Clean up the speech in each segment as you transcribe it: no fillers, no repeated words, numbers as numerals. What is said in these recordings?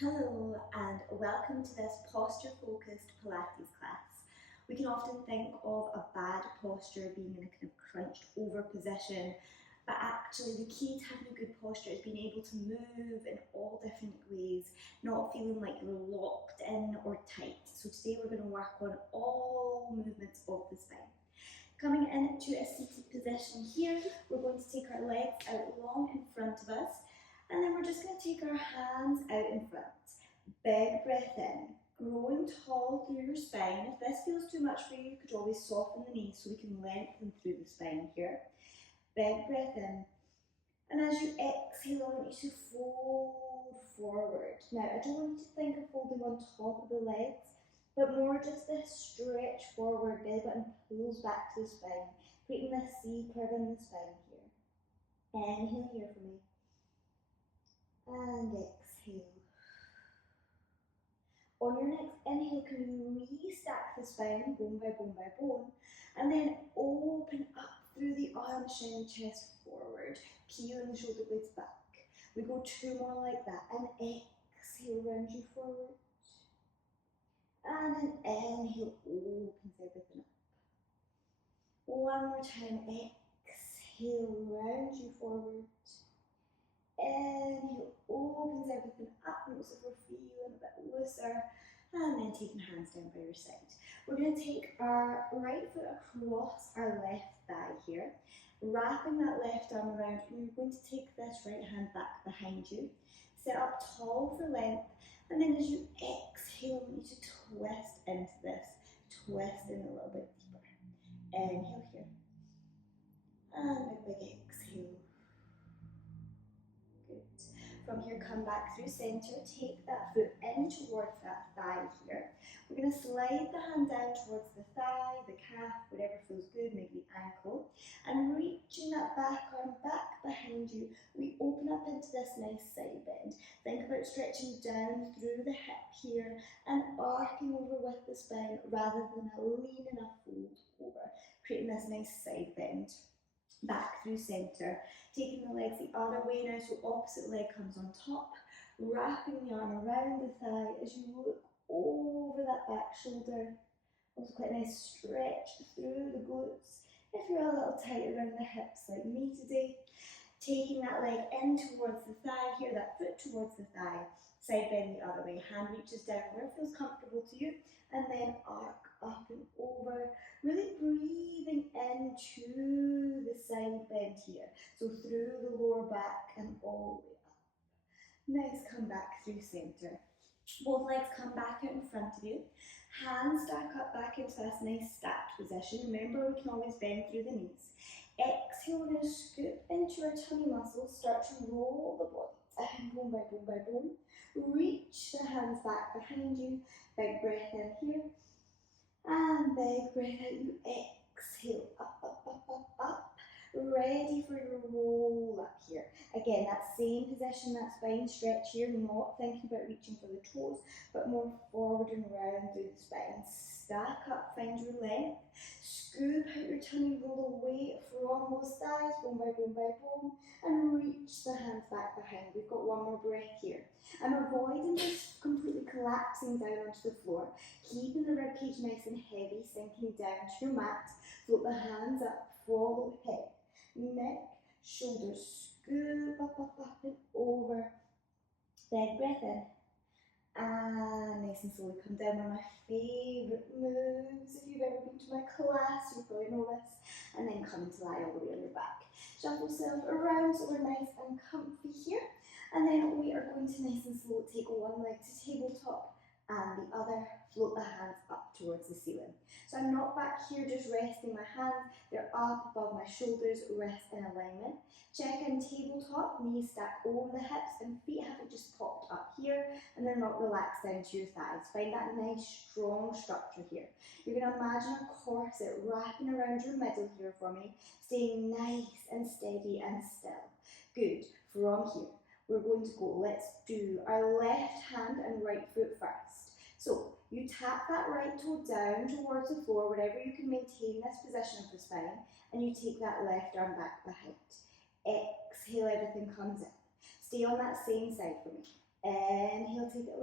Hello and welcome to this posture-focused Pilates class. We can often think of a bad posture being in a kind of crunched over position, but actually the key to having a good posture is being able to move in all different ways, not feeling like you're locked in or tight. So today we're going to work on all movements of the spine. Coming into a seated position here, we're going to take our legs out long in front of us. And then we're just going to take our hands out in front. Big breath in, growing tall through your spine. If this feels too much for you, you could always soften the knees so we can lengthen through the spine here. Big breath in. And as you exhale, I want you to fold forward. Now, I don't want you to think of folding on top of the legs, but more just this stretch forward, belly button pulls back to the spine, creating this C curve in the spine here. Inhale here for me. And exhale. On your next inhale, can you restack the spine, bone by bone by bone, and then open up through the arms, shine the chest forward, peeling the shoulder blades back. We go two more like that, and exhale, round you forward. And an inhale, opens everything up. One more time, exhale, round you forward. Inhale, opens everything up, notice if we're feeling a bit looser, and then taking hands down by your side. We're going to take our right foot across our left thigh here, wrapping that left arm around, and you're going to take this right hand back behind you, sit up tall for length, and then as you exhale, I want you to twist into this, twist in a little bit deeper. Inhale here, and a big exhale. From here, come back through center, take that foot in towards that thigh here. We're going to slide the hand down towards the thigh, the calf, whatever feels good, maybe the ankle. And reaching that back arm back behind you, we open up into this nice side bend. Think about stretching down through the hip here and arcing over with the spine rather than a lean enough fold over, creating this nice side bend. Back through center, taking the legs the other way now, so opposite leg comes on top, wrapping the arm around the thigh as you look over that back shoulder. Also quite a nice stretch through the glutes. If you're a little tight around the hips like me today, taking that leg in towards the thigh here, that foot towards the thigh, side bend the other way, hand reaches down where it feels comfortable to you, and then arc up and over, really breathing into the side bend here, so through the lower back and all the way up. Nice, come back through center. Both legs come back out in front of you, hands stack up back into this nice stacked position. Remember, we can always bend through the knees. Exhale, we're going to scoop into our tummy muscles, start to roll the body down, bone by bone by bone. Reach the hands back behind you, big breath in here, and big breath out, you exhale, up, up, up, up, up. Ready for your roll up here. Again, that same position, that spine stretch here, not thinking about reaching for the toes, but more forward and round through the spine. Stack up, find your length. Scoop out your tummy, roll away from those thighs, bone by bone by bone, and reach the hands back behind. We've got one more breath here. I'm avoiding this completely collapsing down onto the floor, keeping the ribcage nice and heavy, sinking down to your mat. Float the hands up, follow head, neck, shoulders, scoop up, up, up and over. Big breath in. And nice and slowly come down. One of my favourite moves. If you've ever been to my class, you probably know this. And then come into lie all the way on your back. Shuffle yourself around so we're nice and comfy here. And then we are going to nice and slow take one leg to tabletop and the other, float the hands up towards the ceiling. So I'm not back here just resting my hands, they're up above my shoulders, wrists in alignment. Check in tabletop, knees stack over the hips and feet haven't just popped up here and they're not relaxed down to your thighs. Find that nice strong structure here. You're going to imagine a corset wrapping around your middle here for me, staying nice and steady and still. Good. From here, we're going to go, let's do our left hand and right foot first. So you tap that right toe down towards the floor, wherever you can maintain this position of the spine, and you take that left arm back behind. Exhale, everything comes in. Stay on that same side for me. Inhale, take it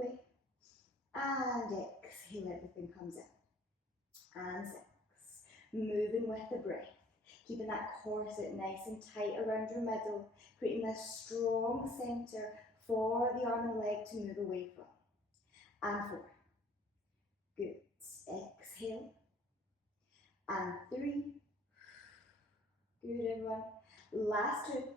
And exhale, everything comes in. And 6. Moving with the breath. Keeping that corset nice and tight around your middle, creating this strong centre for the arm and leg to move away from. And 4. Good. Exhale. And 3. Good, everyone. Last 2.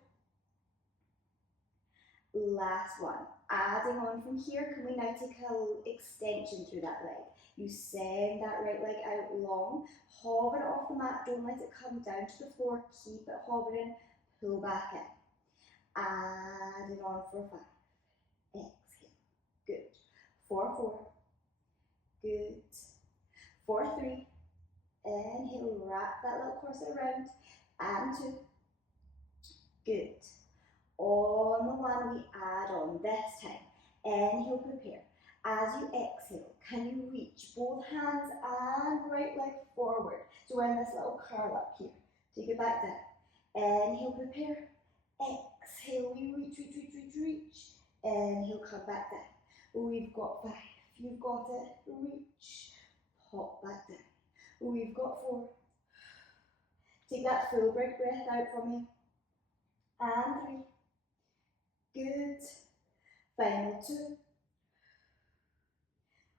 Last 1. Adding on from here, can we now take a little extension through that leg? You send that right leg out long, hover it off the mat, don't let it come down to the floor, keep it hovering, pull back in. Adding on for 5. Exhale. Good. 4, 4. Good. 4, 3. Inhale, wrap that little corset around. And 2. Good. On the 1, we add on this time. Inhale, prepare. As you exhale, can you reach both hands and right leg forward? So we're in this little curl up here. Take it back down. Inhale, prepare. Exhale, we reach, reach, reach, reach, reach. Inhale, come back down. We've got 5. You've got it. Reach. Pop back down. We've got 4. Take that full big breath out from me. And 3. Good. Final 2.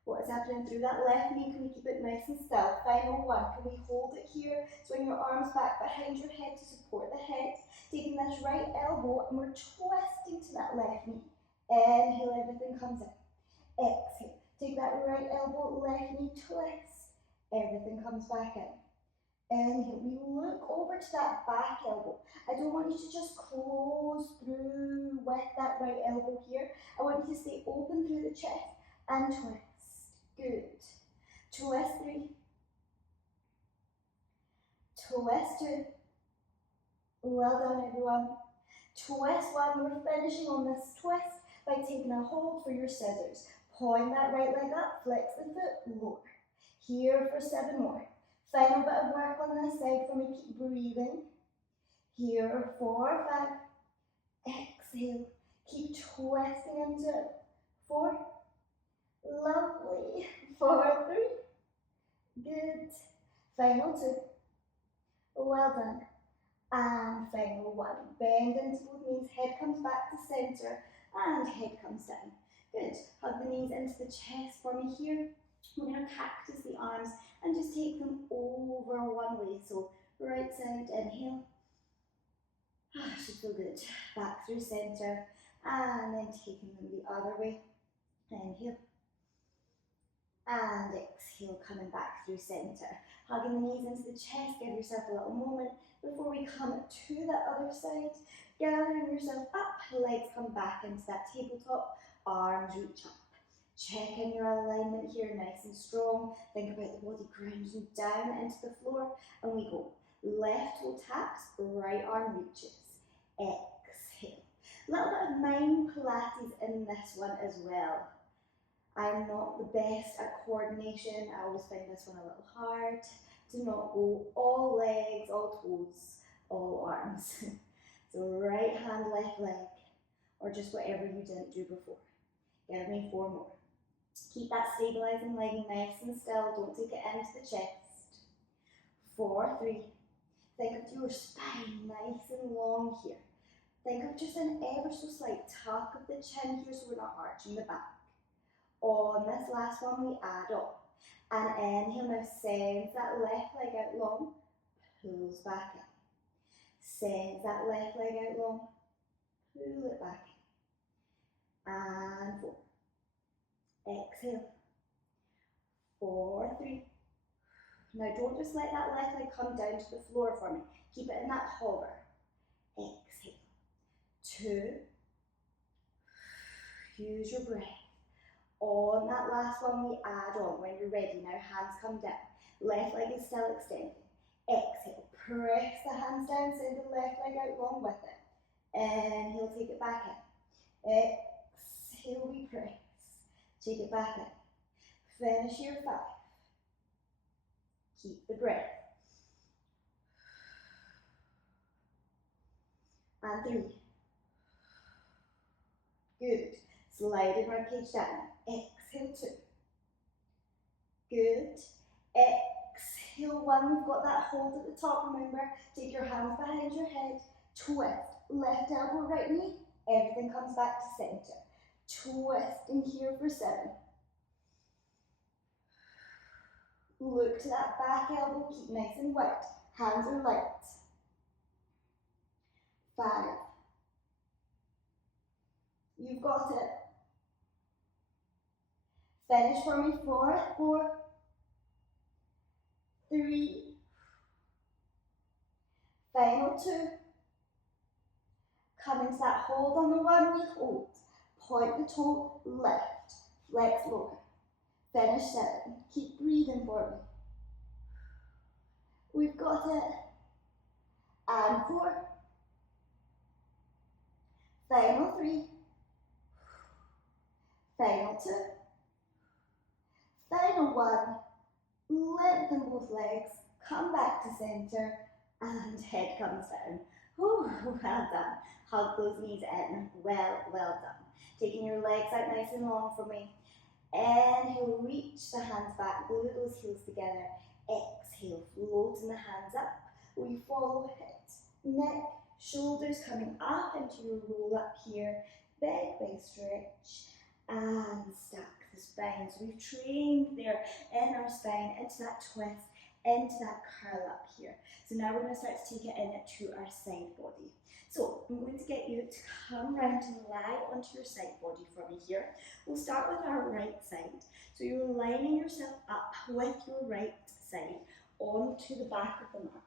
What is happening through that left knee? Can we keep it nice and still? Final 1. Can we hold it here? Swing your arms back behind your head to support the head. Taking this right elbow and we're twisting to that left knee. Inhale, everything comes in. Exhale. Take that right elbow, left knee, twist. Everything comes back in. Inhale, we look over to that back elbow. I don't want you to just close through with that right elbow here. I want you to stay open through the chest and twist. Good. Twist 3. Twist 2. Well done, everyone. Twist 1. We're finishing on this twist by taking a hold for your scissors. Point that right leg up, flex the foot, lower. Here for 7 more. Final bit of work on this side for me. Keep breathing. Here, 4, 5. Exhale. Keep twisting into it. 4. Lovely. 4, 3. Good. Final 2. Well done. And final 1. Bend into both knees. Head comes back to center and head comes down. Good. Hug the knees into the chest for me here. We're going to cactus the arms and just take them over one way. So right side, inhale. Should feel good. Back through center and then taking them the other way. Inhale. And exhale, coming back through center. Hugging the knees into the chest, give yourself a little moment before we come to the other side. Gathering yourself up, legs come back into that tabletop, arms reach up. Check in your alignment here, nice and strong. Think about the body grounding down into the floor, and we go. Left toe taps, right arm reaches. Exhale. A little bit of MIN Pilates in this one as well. I'm not the best at coordination. I always find this one a little hard. Do not go all legs, all toes, all arms. So right hand, left leg, or just whatever you didn't do before. Give me 4 more. Keep that stabilizing leg nice and still. Don't take it into the chest. 4, 3. Think of your spine nice and long here. Think of just an ever so slight tuck of the chin here so we're not arching the back. On this last one, we add up. And inhale, now sends that left leg out long, pulls back in. Sends that left leg out long, pull it back in. And 4. Exhale. 4, 3. Now don't just let that left leg come down to the floor for me. Keep it in that hover. Exhale. 2. Use your breath. On that last one, we add on. When you're ready, now hands come down. Left leg is still extended. Exhale. Press the hands down, send the left leg out long with it. Inhale, take it back in. Exhale, we press. Take it back in. Finish your 5. Keep the breath. And 3. Good. Sliding ribcage down. Exhale 2. Good. Exhale, one. We've got that hold at the top, remember. Take your hands behind your head. Twist. Left elbow, right knee. Everything comes back to center. Twist in here for 7. Look to that back elbow. Keep nice and wide. Hands are light. 5. You've got it. Finish for me. 4, 4, 3, final 2. Come into that hold on the 1 we hold. Point the toe left. Flex lower. Finish 7. Keep breathing for me. We've got it. And 4. Final 3. Final 2. Final 1. Lengthen both legs. Come back to center. And head comes down. Whew, well done. Hug those knees in. Well done. Taking your legs out nice and long for me. Inhale, reach the hands back. Glue those heels together. Exhale, floating the hands up. We follow it. Neck, shoulders coming up into your roll up here. Big stretch. And stack the spine. So we've trained there in our spine, into that twist, into that curl up here. So now we're going to start to take it into our side body. So I'm going to get you to come round and lie onto your side body for me here. We'll start with our right side. So you're lining yourself up with your right side onto the back of the mat.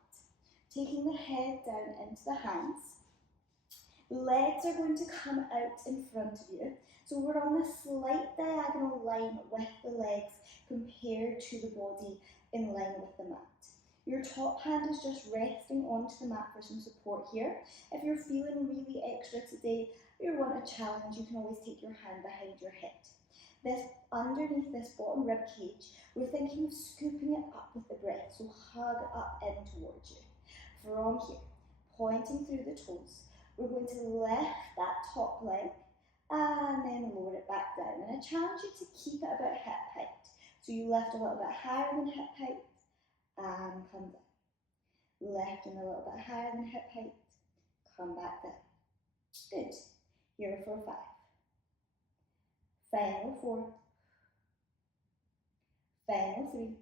Taking the head down into the hands. Legs are going to come out in front of you. So we're on a slight diagonal line with the legs compared to the body in line with the mat. Your top hand is just resting onto the mat for some support here. If you're feeling really extra today, you want a challenge, you can always take your hand behind your head. This, underneath this bottom rib cage, we're thinking of scooping it up with the breath, so hug up in towards you. From here, pointing through the toes, we're going to lift that top leg and then lower it back down. And I challenge you to keep it about hip height. So you lift a little bit higher than hip height and come down. Lifting a little bit higher than hip height, come back down. Good. Here for 5. Final 4. Final 3.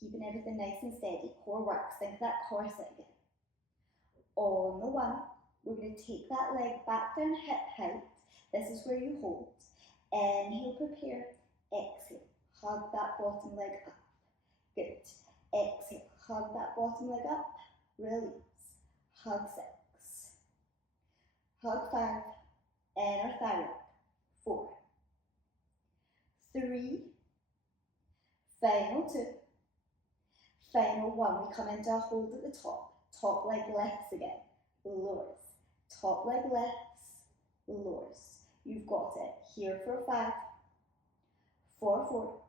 Keeping everything nice and steady. Core works. Think of that corset again. On the 1, we're going to take that leg back down hip height. This is where you hold. Inhale, prepare. Exhale. Hug that bottom leg up. Good. Exhale. Hug that bottom leg up. Release. Hug 6. Hug 5. Inner thigh up. 4. 3. Final 2. Final 1. We come into a hold at the top. Top leg lifts again. Lowers. Top leg lifts. Lowers. You've got it. Here for 5. 4, 4.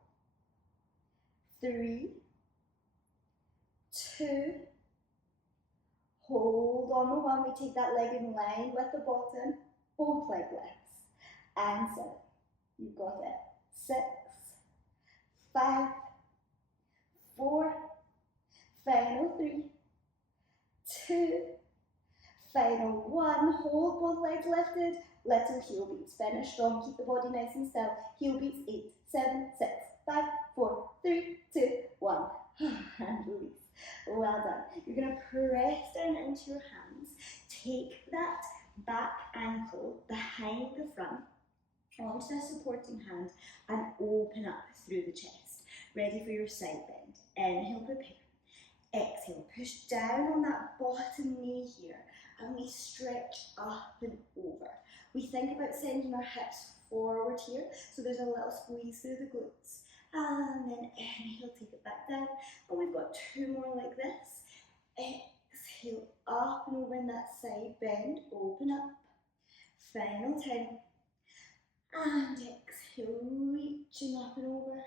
3, 2, hold on the 1, we take that leg in line with the bottom, both leg lifts, and 7, you've got it, 6, 5, 4, final 3, 2, final 1, hold both legs lifted, little heel beats, finish strong, keep the body nice and still, heel beats, 8, 7, 6, 5, 4, 3, 2, 1, and release. Well done. You're going to press down into your hands, take that back ankle behind the front, onto the supporting hand, and open up through the chest. Ready for your side bend. Inhale, prepare. Exhale, push down on that bottom knee here, and we stretch up and over. We think about sending our hips forward here, so there's a little squeeze through the glutes. And then inhale, take it back down. And we've got 2 more like this. Exhale, up and over in that side bend, open up. Final 10. And exhale, reaching up and over.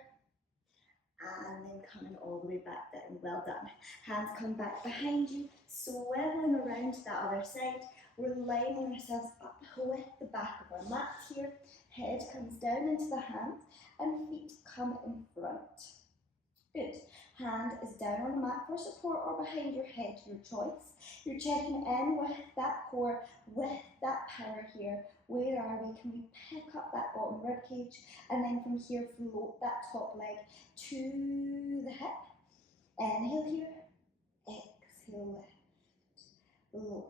And then coming all the way back down. Well done. Hands come back behind you, swiveling around to that other side. We're lining ourselves up with the back of our mat here. Head comes down into the hand and feet come in front. Good. Hand is down on the mat for support or behind your head, your choice. You're checking in with that core, with that power here. Where are we? Can we pick up that bottom rib cage and then from here float that top leg to the hip. Inhale here, exhale lift, lower,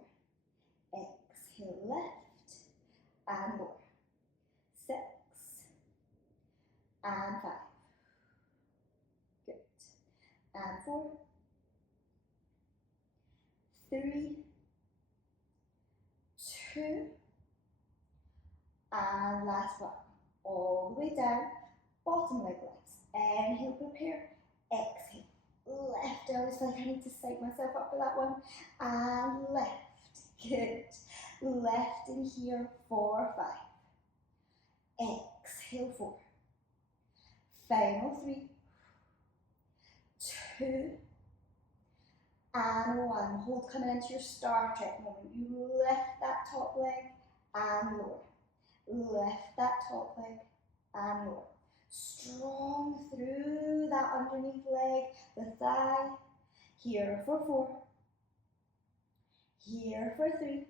exhale lift, and lower. 6 and 5. Good. And 4, 3, 2, and last one. All the way down, bottom leg lifts. Inhale, prepare, exhale. Lift, I always feel like I need to psych myself up for that one. And lift, good. Lift in here for 5. Exhale 4. Final 3, 2, and 1. Hold coming into your Star Trek moment. You lift that top leg and lower. Lift that top leg and lower. Strong through that underneath leg, the thigh. Here for 4. Here for 3.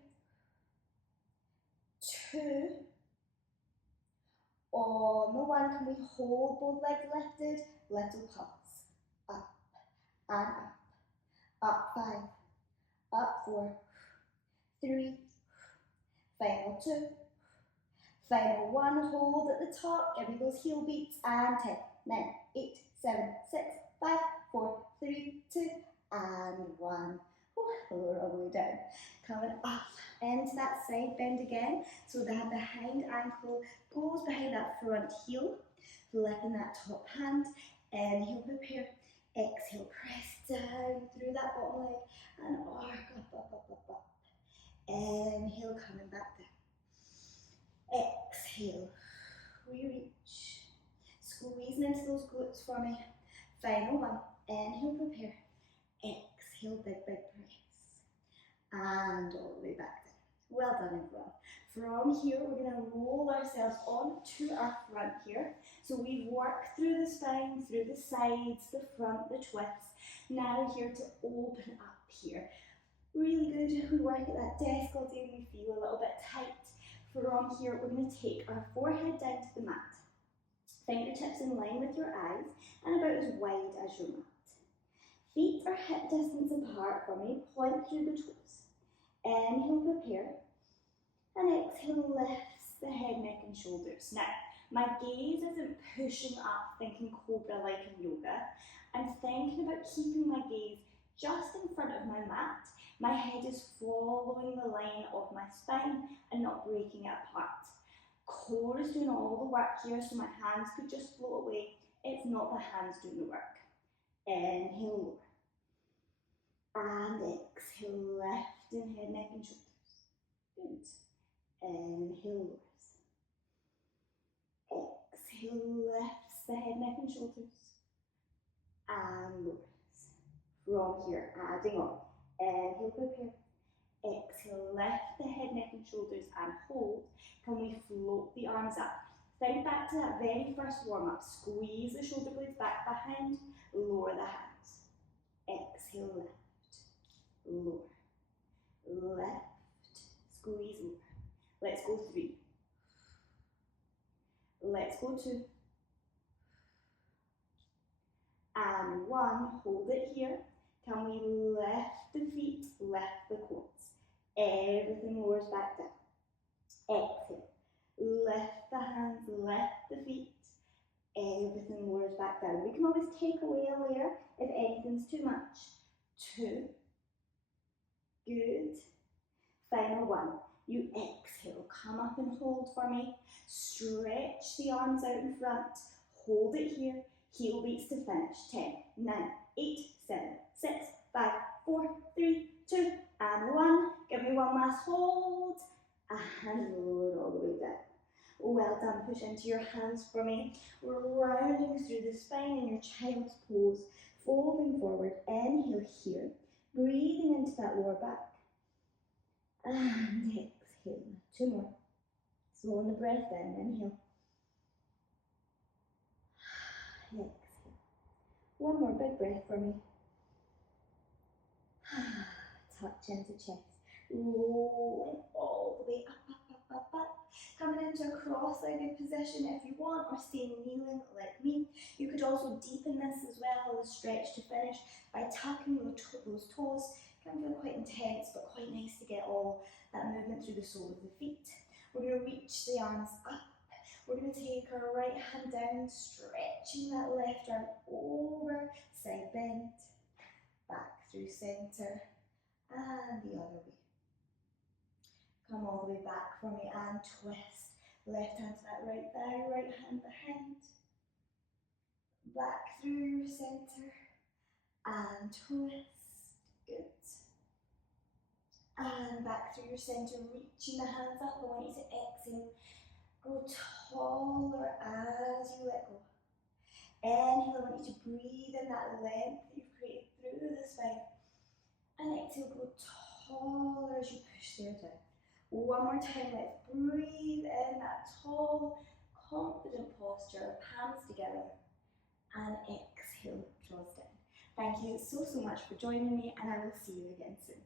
2. On the 1, can we hold both legs lifted? Little pulse. Up and up. Up 5. Up 4. 3. Final 2. Final 1, hold at the top, give me those heel beats, and 10, 9, 8, 7, 6, 5, 4, 3, 2, and 1. Lower all the way down. Coming up into that side bend again, so that behind ankle goes behind that front heel, lifting that top hand, inhale, prepare, exhale, press down through that bottom leg, and arc up. Inhale, coming back down. Exhale, we reach, squeezing into those glutes for me. Final 1, inhale, prepare, exhale, big press, and all the way back down. Well done everyone. From here, we're going to roll ourselves on to our front here. So we've worked through the spine, through the sides, the front, the twists. Now here to open up here. Really good, we work at that desk all day, we feel a little bit tight. From here, we're going to take our forehead down to the mat. Fingertips in line with your eyes and about as wide as your mat. Feet are hip distance apart from me, point through the toes. Inhale, prepare, and exhale, lifts the head, neck and shoulders. Now, my gaze isn't pushing up, thinking cobra like in yoga. I'm thinking about keeping my gaze just in front of my mat. My head is following the line of my spine and not breaking it apart. Core is doing all the work here, so my hands could just float away. It's not the hands doing the work. Inhale, lower. And exhale, lifting head, neck and shoulders. Good. Inhale, lowers. Exhale, lifts the head, neck and shoulders. And lowers. From here, adding on. Inhale, prepare. Exhale, lift the head, neck and shoulders and hold. Can we float the arms up? Think back to that very first warm-up. Squeeze the shoulder blades back behind, lower the hands. Exhale, lift, lower, lift, squeeze, lower. Let's go 3. Let's go 2. And 1, hold it here. Can we lift the feet, lift the quads? Everything lowers back down. Exhale. Lift the hands, lift the feet. Everything lowers back down. We can always take away a layer if anything's too much. 2. Good. Final 1. You exhale. Come up and hold for me. Stretch the arms out in front. Hold it here. Heel beats to finish. 10, 9, 8, 7, 6, 5, 4, 3, 2, and 1. Give me one last hold. And lower all the way down. Well done. Push into your hands for me. We're rounding through the spine in your child's pose. Folding forward. Inhale here. Breathing into that lower back. And exhale. 2 more. Slowing the breath in. Inhale. One more big breath for me. Touch into chest. Rolling all the way up, up, up, up, up. Coming into a cross-legged position if you want, or staying kneeling like me. You could also deepen this as well, the stretch to finish, by tucking those toes. Can feel quite intense, but quite nice to get all that movement through the sole of the feet. We're going to reach the arms up. We're going to take our right hand down, stretching that left arm over, side bend, back through center, and the other way. Come all the way back for me and twist. Left hand to that right thigh, right hand behind. Back through center and twist. Good. And back through your center, reaching the hands up. I want you to exhale. Grow taller as you let go. Inhale, I want you to breathe in that length that you've created through the spine. And exhale, grow taller as you push there down. One more time, let's breathe in that tall, confident posture, palms together, and exhale, draws down. Thank you so much for joining me, and I will see you again soon.